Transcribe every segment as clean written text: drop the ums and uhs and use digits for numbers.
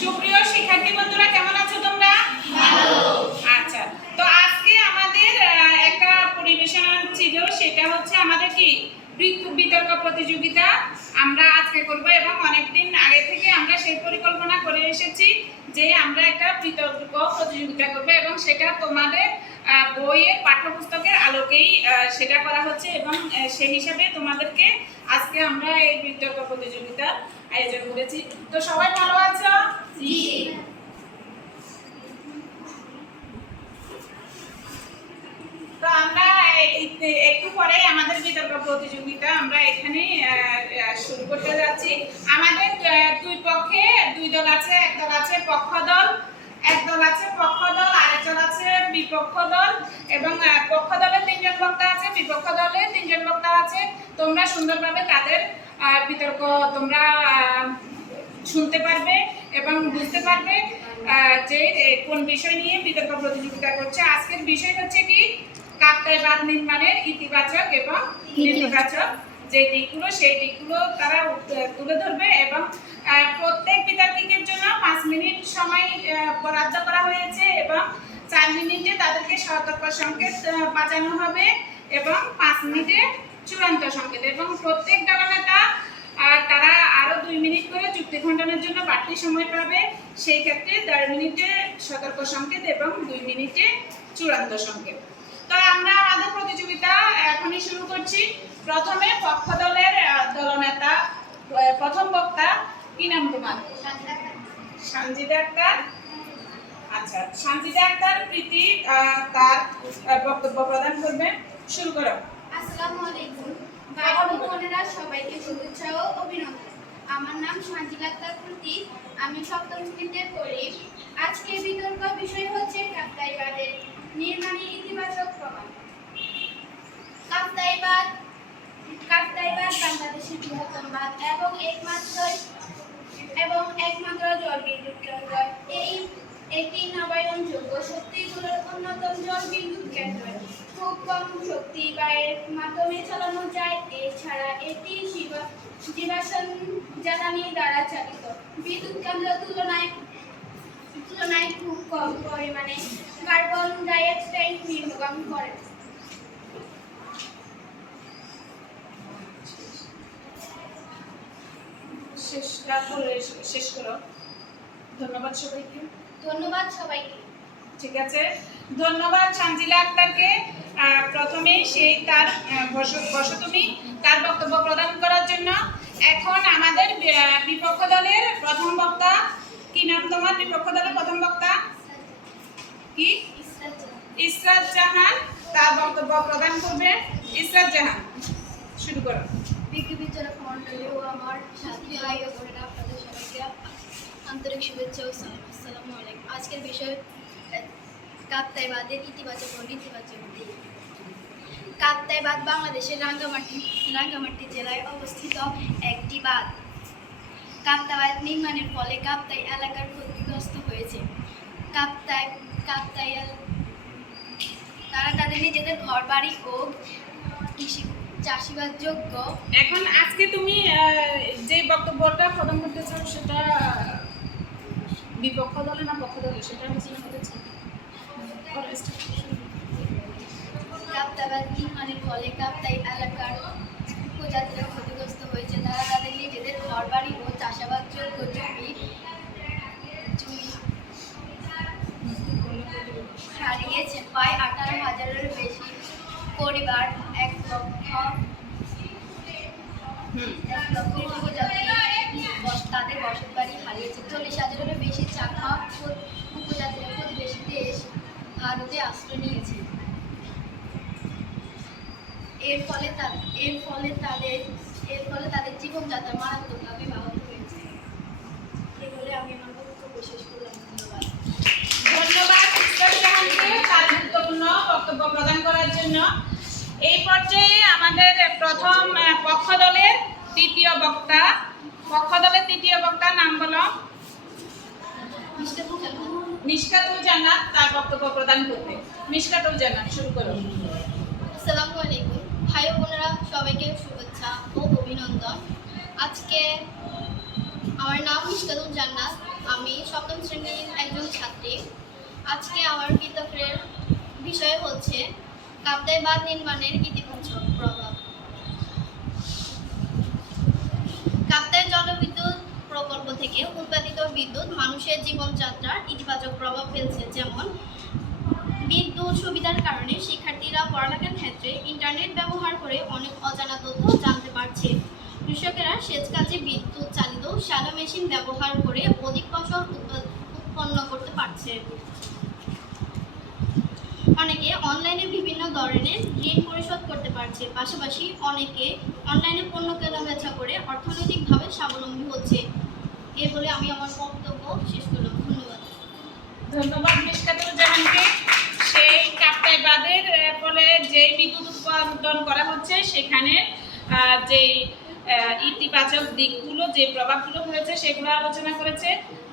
সুপ্রিয় শিক্ষার্থী বন্ধুরা, কেমন আছো তোমরা? ভালো। আচ্ছা, তো আজকে আমাদের একটা পরিবেশন ছিল, সেটা হচ্ছে আমাদের কি বিতর্ক প্রতিযোগিতা আমরা আজকে করব এবং অনেকদিন আগে থেকে আমরা সেই পরিকল্পনা করে এসেছি যে আমরা একটা বিতর্ক প্রতিযোগিতা করব এবং সেটা তোমাদের বইয়ের পাঠ্যপুস্তকের আলোকেই সেটা করা হচ্ছে এবং সেই হিসাবে তোমাদেরকে আজকে আমরা এই বিতর্ক প্রতিযোগিতার আয়োজন করেছি। তো সবাই ভালো আছো? জি। তো আমরা একটু পরে আমাদের বিতর্ক প্রতিযোগিতা আমরা এখানে শুরু করতে যাচ্ছি। আমাদের দুই পক্ষে দুই দল আছে, এক দল আছে পক্ষ দল, এক দল আছে পক্ষ দল, আরেক দল আছে বিপক্ষ দল এবং পক্ষ দলে তিনজন বক্তা আছে, বিপক্ষ দলে তিনজন বক্তা আছে। তোমরা সুন্দরভাবে তাদের বিতর্ক তোমরা শুনতে পারবে এবং বুঝতে পারবে যে কোন বিষয় নিয়ে বিতর্ক প্রতিযোগিতা করছে। আজকের বিষয় হচ্ছে কি কাপ্তাইবাদ নির্মাণের ইতিবাচক এবং নেতিবাচক যে দিকগুলো, সেই দিকগুলো তারা তুলে ধরবে এবং প্রত্যেক বিতর্কিকের জন্য 5 মিনিট সময় বরাদ্দ করা হয়েছে এবং 4 মিনিটে তাদেরকে সতর্ক সংকেত বাজানো হবে এবং 5 মিনিটে চূড়ান্ত সংকেত এবং প্রত্যেক দলনেতা তারা আরো 2 মিনিট করে যুক্তি খণ্ডনের জন্য বাড়তি সময় পাবে। সেই ক্ষেত্রে 1.5 মিনিটে সতর্ক সংকেত এবং 2 মিনিটে চূড়ান্ত সংকেত। তো আমরা আমাদের প্রতিযোগিতা এখনই শুরু করছি। প্রথমে পক্ষ দলের দলনেতা প্রথম বক্তা, কি নাম তোমার? সানজিদা আক্তার। আচ্ছা, সানজিদা আক্তার প্রীতি তার বক্তব্য প্রদান করবে। শুরু করো। আসসালামু আলাইকুম ভাই বোনেরা, সবাইকে শুভেচ্ছা ও অভিনন্দন। আমার নাম সানজিদা আক্তার প্রীতি, আমি 7ম শ্রেণীতে পড়ি। আজকের বিতর্ক বিষয় হচ্ছে কাপ্তাইবাদের নির্মাণের ইতিবাচক প্রভাব। কাপ্তাইবাদ বাংলাদেশের বৃহত্তম বাঁধ এবং একমাত্র জলবিদ্যুৎ কেন্দ্র। এটি নবায়নযোগ্য শক্তিগুলোর অন্যতম জলবিদ্যুৎ কেন্দ্র। খুব কম শক্তি ব্যয়ের মাধ্যমে চালানো যায়। এছাড়া এটি জীবাশ্ম জ্বালানি দ্বারা চালিত। বিদ্যুৎ কেন্দ্রের তুলনায় খুব কম পরিমাণে কার্বন ডাই অক্সাইড নির্গমন করে। শেষ করো। ধন্যবাদ সবাইকে। ঠিক আছে, ধন্যবাদ সানজিলা আক্তারকে। প্রথমে সেই তার বসো তুমি তার বক্তব্য প্রদান করার জন্য। এখন আমাদের বিপক্ষ দলের প্রথম বক্তা, কি নাম তোমার? বিপক্ষ দলের প্রথম বক্তা কি? ইসরাত জাহান তার বক্তব্য প্রদান করবে। ইসরাত জাহান, শুরু করো। বিজ্ঞবিচারক মণ্ডলী ও আমার সাথী ভাই ও বোনেরা, আপনাদের সবাইকে আন্তরিক শুভেচ্ছা ও সালাম। আসসালামু আলাইকুম। আজকের বিষয় কাপ্তাইবাদের ইতিবাচক ও নেতিবাচক দিক। কাপ্তাইবাদ বাংলাদেশের রাঙ্গামাটি জেলায় অবস্থিত একটি বাঁধ। কাপ্তাইবাদ নির্মাণের ফলে কাপ্তাই এলাকার ক্ষতিগ্রস্ত হয়েছে। তারা তাদের নিজেদের ঘর বাড়ি ও কৃষি চাষিবাদ যোগ্য। এখন আজকে তুমি যে বক্তব্যটা প্রদান করতে চাও সেটা বিপক্ষ দলে না পক্ষ দলে সেটা আলোচনা করেছি। কাপ্তাইবাদ নির্মাণের ফলে কাপ্তাই এলাকার উপজাতিরা ক্ষতিগ্রস্ত হয়েছে। তারা তাদের নিজেদের ঘর বাড়ি ও চাষাবাদ যোগ্য জমি হারিয়েছে। প্রায় 18,000-এর বেশি পরিবার, 1 লক্ষ উপজাতি তাদের বসত বাড়ি হারিয়েছে। 40,000-এরও বেশি চাকমা উপজাতিরা প্রতিবেশী দেশ ভারতে আশ্রয় নিয়েছে। এর ফলে তাদের জীবনযাত্রা মারাত্মকভাবে ব্যাহত হয়েছে। এই বলে আমি আমার বক্তব্য শেষ করলাম। ধন্যবাদ ইসরাত জাহানকে তার গুরুত্বপূর্ণ বক্তব্য প্রদান করার জন্য। এই পর্যায়ে আমাদের প্রথম পক্ষ দলের তৃতীয় বক্তা নাম বলো। মিশকাতুল জান্নাত তার বক্তব্য প্রদান করবে। মিশকাতুল জান্নাত, শুরু করো। আসসালামু আলাইকুম ভাই বোনেরা, সবাইকে শুভেচ্ছা ও অভিনন্দন। আজকে আমার নাম মিশকাতুল জান্নাত। আমি সপ্তম শ্রেণীর একজন ছাত্রী। আজকে আমার বিতর্কের বিষয় হচ্ছে কাপ্তাই বাঁধ নির্মাণের ইতিবাচক প্রভাব। কাপ্তাই জলবিদ্যুৎ প্রকল্প থেকে উৎপাদিত বিদ্যুৎ মানুষের জীবনযাত্রার ইতিবাচক প্রভাব ফেলছে। যেমন বিদ্যুৎ সুবিধার কারণে শিক্ষার্থীরা পড়ালেখার ক্ষেত্রে ইন্টারনেট ব্যবহার করে অনেক অজানা তথ্য জানতে পারছে। কৃষকেরা সেচ কাজে বিদ্যুৎ চালিত শ্যালো মেশিন ব্যবহার করে অধিক ফসল উৎপন্ন করতে পারছে। অনেকে অনলাইনে বিভিন্ন ধরনের ঋণ পরিশোধ করতে পারছে। পাশাপাশি অনেকে অনলাইনে পণ্য কেনাবেচা করে অর্থনৈতিকভাবে স্বাবলম্বী হচ্ছে। এ বলে আমি আমার বক্তব্য শেষ করলাম। ধন্যবাদ। ধন্যবাদ মিশকাতুল জাহানকে। সেই কাপ্তাই বাঁধের ফলে যে বিদ্যুৎ উৎপাদন করা হচ্ছে সেখানে যে ইতিবাচক দিকগুলো, যে প্রভাবগুলো হয়েছে সেগুলো আলোচনা করেছে।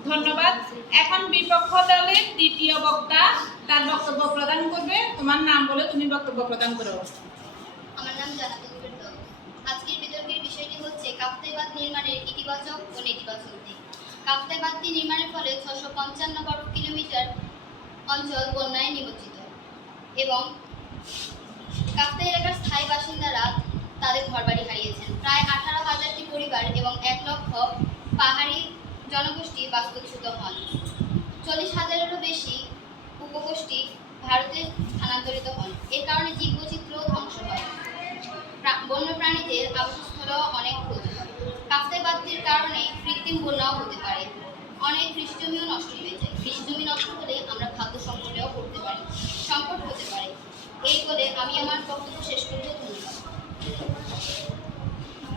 ধন্যবাদ। এখন বিপক্ষ দলের দ্বিতীয় বক্তা তার বক্তব্য প্রদান করবে। তোমার নাম বলে তুমি বক্তব্য প্রদান করো। আমার নাম জান্নাতুল ফেরদৌস। আজকের বিতর্কের বিষয়টি হচ্ছে কাপ্তাই বাঁধ নির্মাণের ইতিবাচক ও নেতিবাচক দিক। কাপ্তাই বাঁধটি নির্মাণের ফলে 655 বর্গ কিলোমিটার অঞ্চল বন্যায় নিমজ্জিত এবং কাপ্তাই এলাকার স্থায়ী বাসিন্দারা তাদের ঘরবাড়ি হারিয়েছেন। প্রায় 18,000টি পরিবার এবং 1 লক্ষ পাহাড়ি জনগোষ্ঠী বাস্তুচ্যুত হন। 40,000-এরও বেশি উপগোষ্ঠী ভারতে স্থানান্তরিত হন। এর কারণে জীববৈচিত্র্য ধ্বংস হয়। বন্যপ্রাণীদের আবাসস্থলও অনেক ক্ষতি হয়। কাপ্তাই বাঁধটির কারণে কৃত্রিম বন্যাও হতে পারে। অনেক কৃষিজমিও নষ্ট হয়ে যায়। কৃষিজমি নষ্ট হলে আমরা খাদ্য সংকটেও পড়তে পারি, সংকট হতে পারে। এই বলে আমি আমার বক্তব্য শেষ করতে।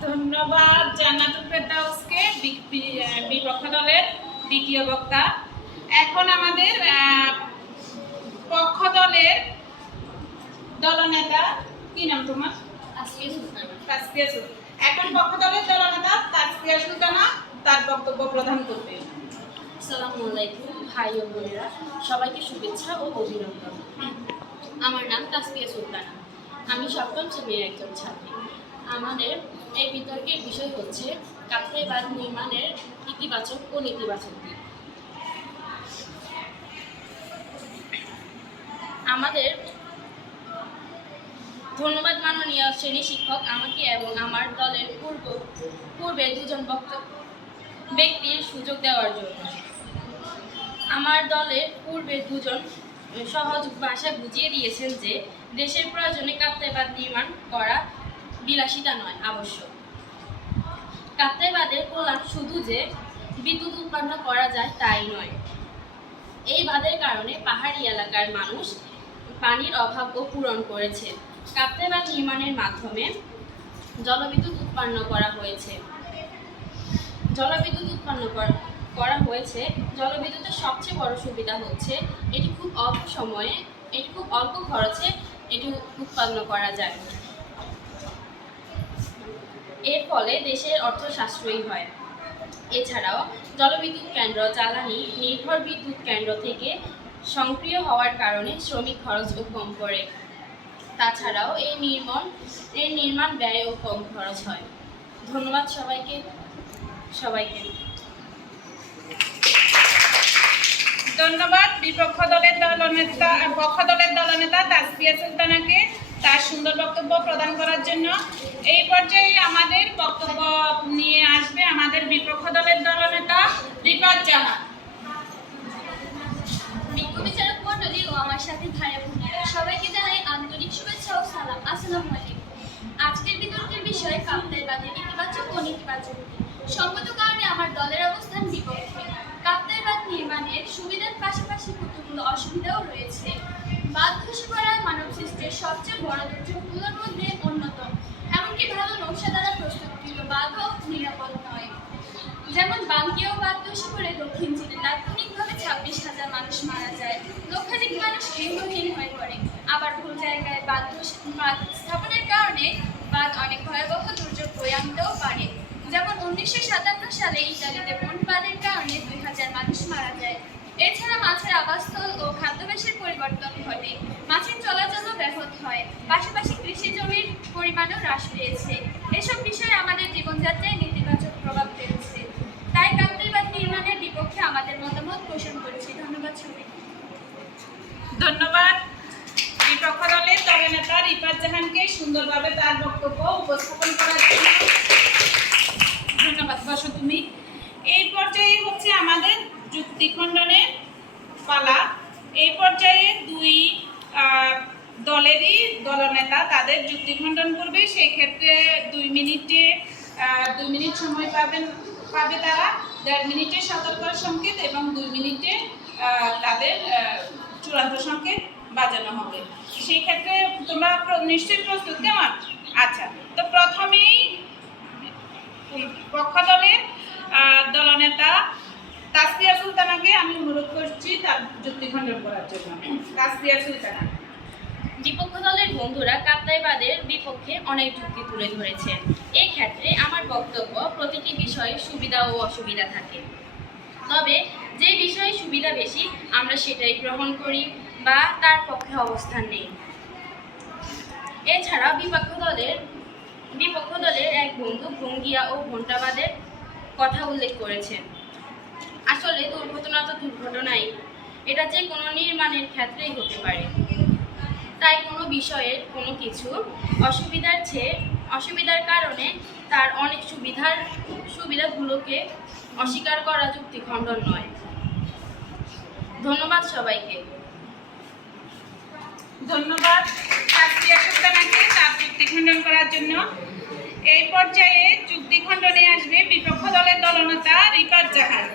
ধন্যবাদ জান্নাতুল ফেরদৌসকে, বিপক্ষ দলের দ্বিতীয় বক্তা। এখন আমাদের পক্ষ দলের দলনেতা, কি নাম তোমার? তাসফিয়া সুলতানা। এখন পক্ষ দলের দলনেতা তাসফিয়া সুলতানা তার বক্তব্য প্রদান করবে। আসসালামু আলাইকুম ভাই ও বোনেরা, সবাইকে শুভেচ্ছা ও অভিনন্দন। আমার নাম তাসফিয়া সুলতানা। আমি সপ্তম শ্রেণীর একজন ছাত্রী। আমাদের এই বিতর্কের বিষয় হচ্ছে কাপ্তাই বাঁধ নির্মাণের ইতিবাচক ও নেতিবাচক দিক। আমাদের ধন্যবাদ মাননীয় শ্রেণী শিক্ষক আমাকে এবং আমার দলের পূর্বে দুজন ব্যক্তির সুযোগ দেওয়ার জন্য। আমার দলের পূর্বে দুজন সহজ ভাষায় বুঝিয়ে দিয়েছেন যে দেশের প্রয়োজনে কাপ্তাই বাঁধ নির্মাণ করা বিলাসিতা নয়, আবশ্যক। কাপ্তাই বাঁধের কল্যাণ শুধু যে বিদ্যুৎ উৎপন্ন করা যায় তাই নয়। এই বাঁধের কারণে পাহাড়ি এলাকার মানুষ পানির অভাবও পূরণ করেছে। কাপ্তাই বাঁধ নির্মাণের মাধ্যমে জলবিদ্যুৎ উৎপন্ন করা হয়েছে। জলবিদ্যুতের সবচেয়ে বড় সুবিধা হচ্ছে এটি খুব অল্প খরচে এটি উৎপন্ন করা যায়। এর ফলে দেশের অর্থ সাশ্রয়ী হয়। এছাড়াও জলবিদ্যুৎ কেন্দ্র জ্বালানি নির্ভর বিদ্যুৎ কেন্দ্র থেকে সক্রিয় হওয়ার কারণে শ্রমিক খরচও কম পড়ে। তাছাড়াও এই নির্মাণ ব্যয়ও কম খরচ হয়। ধন্যবাদ সবাইকে। ধন্যবাদ পক্ষ দলের দলনেতা তাসফিয়া সুলতানাকে তার সুন্দর বক্তব্য প্রদান করার জন্য। এই পর্যায়ে আমাদের বক্তব্য নিয়ে আসবে আমাদের বিপক্ষ দলের দলনেতা রিফাত জাহান। বিচারক মণ্ডলী ও আমার সাথে ভাই বোনেরা, সবাইকে জানাই আন্তরিক শুভেচ্ছা ও সালাম। আসসালামু আলাইকুম। আজকের বিতর্কের বিষয় কাপ্তাই বাঁধের ইতিবাচক ও নেতিবাচক দিক। সঙ্গত কারণে আমার দলের অবস্থান বিপক্ষে। কাপ্তাই বাঁধ নির্মাণের সুবিধার পাশাপাশি কতগুলো অসুবিধাও রয়েছে। বাঁধ ধসে পড়া মানব সৃষ্টির সবচেয়ে বড় দুর্যোগগুলোর মধ্যে অন্যতম। এমনকি ভালো নকশা দ্বারা প্রস্তুতকৃত বাঁধও নিরাপদ নয়। যেমন বাঙ্কিয়াও বাঁধ ধসে পড়ে দক্ষিণ চীনে তাৎক্ষণিকভাবে 26,000 মানুষ মারা যায়, লক্ষাধিক মানুষ গৃহহীন হয়ে পড়ে। আবার ভুল জায়গায় বাঁধ স্থাপনের কারণে বাঁধ অনেক ভয়াবহ দুর্যোগ বয়ে আনতেও পারে। যেমন 1957 সালে ইতালিতে বন্ড বাঁধের কারণে 2,000 মানুষ মারা যায়। এছাড়া মাছের আবাসস্থল ও খাদ্যাভ্যাসের পরিবর্তন ঘটে, মাছের চলাচলও ব্যাহত হয়। পাশাপাশি কৃষি জমির পরিমাণও হ্রাস পেয়েছে। এসব বিষয়ে আমাদের জীবনযাত্রায় নেতিবাচক প্রভাব ফেলছে। তাই কাপ্তাই বাঁধ মতামত পোষণ করেছি। ধন্যবাদ সবাইকে। ধন্যবাদ বিপক্ষ দলের দলনেতা রিফাত জাহানকে সুন্দরভাবে তার বক্তব্য উপস্থাপন করার জন্য। ধন্যবাদ। বসো তুমি। এই পর্যায়ে হচ্ছে আমাদের যুক্তি খণ্ডনের পালা। এই পর্যায়ে দুই দলেরই দলনেতা তাদের যুক্তি খণ্ডন করবে। সেই ক্ষেত্রে 2 মিনিট সময় পাবে তারা। 1.5 মিনিটের সতর্ক সংকেত এবং 2 মিনিটে তাদের চূড়ান্ত সংকেত বাজানো হবে। সেই ক্ষেত্রে তোমরা নিশ্চয়ই প্রস্তুত, কেমন? আচ্ছা, তো প্রথমেই পক্ষ দলের দলনেতা তাসফিয়া সুলতানাকে আমি অনুরোধ করছি তার যুক্তি খণ্ডন করার জন্য। তাসফিয়া সুলতানা। বিপক্ষ দলের বন্ধুরা কাপ্তাইবাদের বিপক্ষে অনেক যুক্তি তুলে ধরেছেন। এই ক্ষেত্রে আমার বক্তব্য, প্রতিটি বিষয়ে সুবিধা ও অসুবিধা থাকে, তবে যে বিষয়ে সুবিধা বেশি আমরা সেটাই গ্রহণ করি বা তার পক্ষে অবস্থান নেই। এছাড়া বিপক্ষ দলের এক বন্ধু ভঙ্গিয়া ও ঘণ্টাবাদের কথা উল্লেখ করেছেন। আসলে দুর্ঘটনা তো দুর্ঘটনাই, এটা যে কোনো নির্মাণের ক্ষেত্রেই হতে পারে। তাই কোনো বিষয়ের কোনো কিছু অসুবিধার কারণে তার অনেক সুবিধাগুলোকে অস্বীকার করা যুক্তি খণ্ডন নয়। ধন্যবাদ সবাইকে। ধন্যবাদ তাসফিয়া সুলতানাকে তার যুক্তি খণ্ডন করার জন্য। এই পর্যায়ে যুক্তি খণ্ডনে আসবে বিপক্ষ দলের দলনেতা রিফাত জাহান।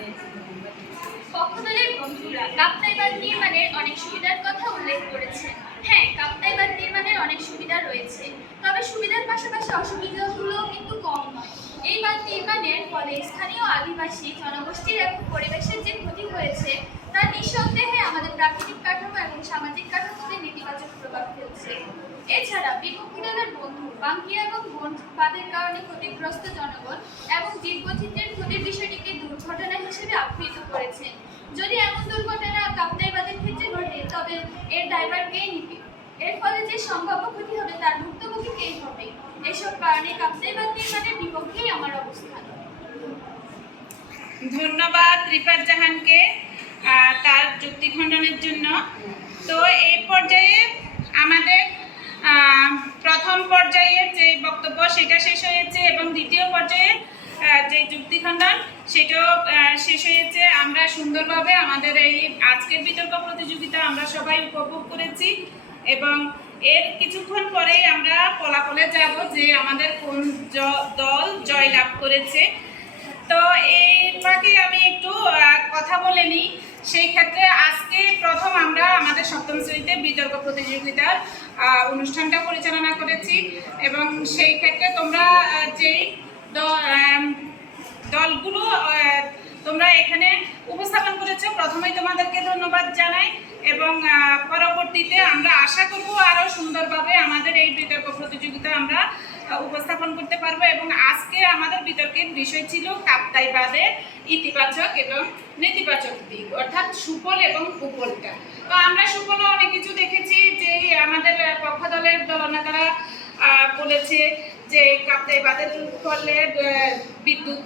পক্ষ দলের বন্ধুরা কাপ্তাইবাদ নির্মাণের অনেক সুবিধার কথা উল্লেখ করেছেন। হ্যাঁ, কাপ্তাইবাদ নির্মাণের অনেক সুবিধা রয়েছে, তবে সুবিধার পাশাপাশি অসুবিধাগুলোও কিন্তু কম নয়। এই বাঁধ নির্মাণের ফলে স্থানীয় আদিবাসী জনগোষ্ঠীর এবং পরিবেশের যে ক্ষতি হয়েছে তা নিঃসন্দেহে আমাদের প্রাকৃতিক কাঠামো এবং সামাজিক কাঠামোতে নেতিবাচক প্রভাব ফেলছে। এছাড়া বিপক্ষ দলের বন্ধু বাঙ্কিয়া এবং বন্ধ বাঁধের কারণে ক্ষতিগ্রস্ত জনগণ এবং জীববৈচিত্র্যের ক্ষতির বিষয়টিকে দুর্ঘটনা হিসেবে আখ্যায়িত করেছেন। যদি এমন দুর্ঘটনা কাপ্তাইবাদের ক্ষেত্রে ঘটে, তবে এর দায়ভার কে নিবে? এর ফলে যে সম্ভাব্য ক্ষতি হবে তার ভুক্তভোগী কে হবে? এসব কারণে কাপ্তাইবাদ নির্মাণের বিপক্ষেই আমার অবস্থান। ধন্যবাদ রিফাত জাহানকে তার যুক্তি খণ্ডনের জন্য। তো এই পর্যায়ে আমাদের প্রথম পর্যায়ের যে বক্তব্য সেটা শেষ হয়েছে এবং দ্বিতীয় পর্যায়ে যে যুক্তি খণ্ডন সেটাও শেষ হয়েছে। আমরা সুন্দরভাবে আমাদের এই আজকের বিতর্ক প্রতিযোগিতা আমরা সবাই উপভোগ করেছি এবং এর কিছুক্ষণ পরেই আমরা ফলাফলে যাব যে আমাদের কোন দল জয়লাভ করেছে। তো এর ফাঁকে আমি একটু কথা বলে নিই। সেই ক্ষেত্রে আজকে প্রথম আমরা আমাদের 7ম শ্রেণীতে বিতর্ক প্রতিযোগিতার অনুষ্ঠানটা পরিচালনা করেছি এবং সেই ক্ষেত্রে তোমরা যেই দলগুলো তোমরা এখানে উপস্থাপন করেছো, প্রথমেই তোমাদেরকে ধন্যবাদ জানাই এবং পরবর্তীতে আমরা আশা করব আরও সুন্দরভাবে আমাদের এই বিতর্ক প্রতিযোগিতা আমরা উপস্থাপন করতে পারবো। এবং আজকে আমাদের বিতর্কের বিষয় ছিল কাপ্তাইবাদের ইতিবাচক এবং নেতিবাচক দিক, অর্থাৎ সুফল এবং কুফলটা। তো আমরা সুফল অনেক কিছু দেখেছি, যে আমাদের পক্ষ দলের দলনেতারা বলেছে যে কাপ্তাইবাদের ফলে বিদ্যুৎ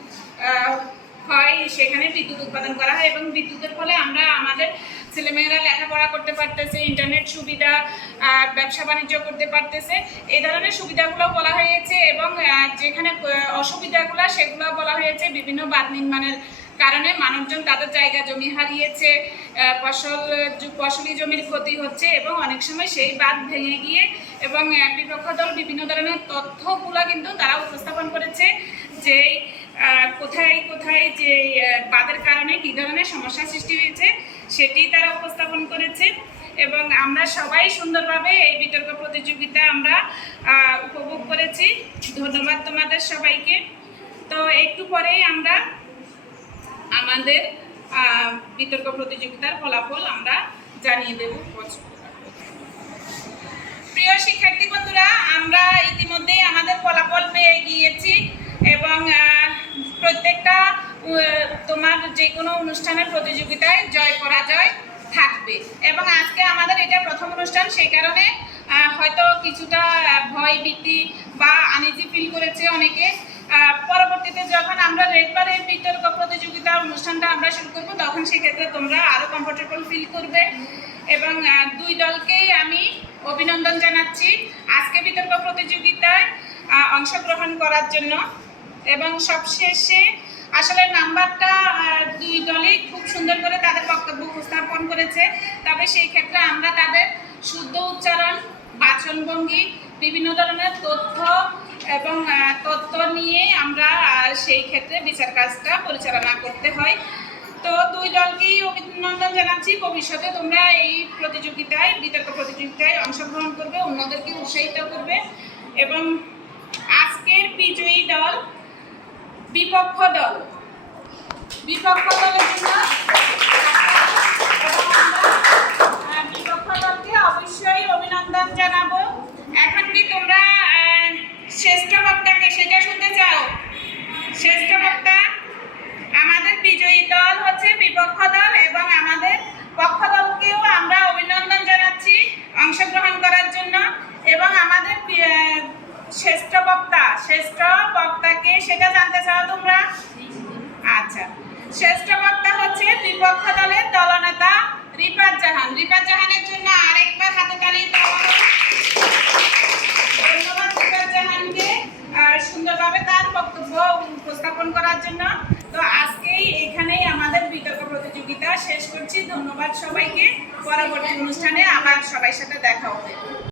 হয়, সেখানে বিদ্যুৎ উৎপাদন করা হয় এবং বিদ্যুতের ফলে আমরা আমাদের ছেলেমেয়েরা লেখাপড়া করতে পারতেছে, ইন্টারনেট সুবিধা, ব্যবসা বাণিজ্য করতে পারতেছে, এই ধরনের সুবিধাগুলো বলা হয়েছে। এবং যেখানে অসুবিধাগুলো সেগুলো বলা হয়েছে বিভিন্ন বাঁধ নির্মাণের কারণে মানুষজন তাদের জায়গা জমি হারিয়েছে, ফসলি জমির ক্ষতি হচ্ছে এবং অনেক সময় সেই বাঁধ ভেঙে গিয়ে এবং বিপক্ষ দল বিভিন্ন ধরনের তথ্যগুলো কিন্তু তারা উপস্থাপন করেছে যে কোথায় কোথায় যে বাঁধের কারণে কী ধরনের সমস্যা সৃষ্টি হয়েছে সেটি তারা উপস্থাপন করেছে এবং আমরা সবাই সুন্দরভাবে এই বিতর্ক প্রতিযোগিতা আমরা উপভোগ করেছি। ধন্যবাদ তোমাদের সবাইকে। তো একটু পরেই আমরা আমাদের বিতর্ক প্রতিযোগিতার ফলাফল আমরা জানিয়ে দেব। প্রিয় শিক্ষার্থী বন্ধুরা, আমরা ইতিমধ্যেই আমাদের ফলাফল পেয়ে গিয়েছি এবং প্রত্যেকটা তোমার যে কোনো অনুষ্ঠানের প্রতিযোগিতায় জয় পরাজয় থাকবে এবং আজকে আমাদের এটা প্রথম অনুষ্ঠান, সেই কারণে হয়তো কিছুটা ভয় ভীতি বা আনইজি ফিল করেছে অনেকে। পরবর্তীতে যখন আমরা রেগুলার এই বিতর্ক প্রতিযোগিতা অনুষ্ঠানটা আমরা শুরু করবো, তখন সেক্ষেত্রে তোমরা আরও কমফোর্টেবল ফিল করবে। এবং দুই দলকেই আমি অভিনন্দন জানাচ্ছি আজকে বিতর্ক প্রতিযোগিতায় অংশগ্রহণ করার জন্য। এবং সবশেষে আসলে নাম্বারটা দুই দলই খুব সুন্দর করে তাদের বক্তব্য উপস্থাপন করেছে, তবে সেই ক্ষেত্রে আমরা তাদের শুদ্ধ উচ্চারণ, বাচনভঙ্গি, বিভিন্ন ধরনের তথ্য এবং তথ্য নিয়ে আমরা সেই ক্ষেত্রে বিচার কাজটা পরিচালনা করতে হয়। তো দুই দলকেই অভিনন্দন জানাচ্ছি। ভবিষ্যতে তোমরা এই প্রতিযোগিতায়, বিতর্ক প্রতিযোগিতায় অংশগ্রহণ করবে, অন্যদেরকে উৎসাহিত করবে। এবং আজকের বিজয়ী দল বিপক্ষ দল, বিপক্ষ দলের জন্য বিপক্ষ দলকে অবশ্যই অভিনন্দন জানাবো। এখন কি তোমরা শ্রেষ্ঠ বক্তাকে সেটা শুনতে চাও? শ্রেষ্ঠ বক্তা আমাদের বিজয়ী দল হচ্ছে বিপক্ষ দল, এবং আমাদের পক্ষ দলকেও আমরা অভিনন্দন জানাচ্ছি অংশগ্রহণ করার জন্য। এবং আমাদের শ্রেষ্ঠ বক্তাকে সেটা জানতে চাও তোমরা? আচ্ছা, শ্রেষ্ঠ বক্তা হচ্ছে বিপক্ষ দলের দলনেতা রিফাত জাহান। রিফাত জাহানের জন্য আরেকবার হাতে তালি দেওয়া হোক। ধন্যবাদ রিফাত জাহানকে সুন্দরভাবে তার বক্তব্য উপস্থাপন করার জন্য। তো আজকেই এখানেই আমাদের বিতর্ক প্রতিযোগিতা শেষ করছি। ধন্যবাদ সবাইকে। পরবর্তী অনুষ্ঠানে আবার সবার সাথে দেখা হবে।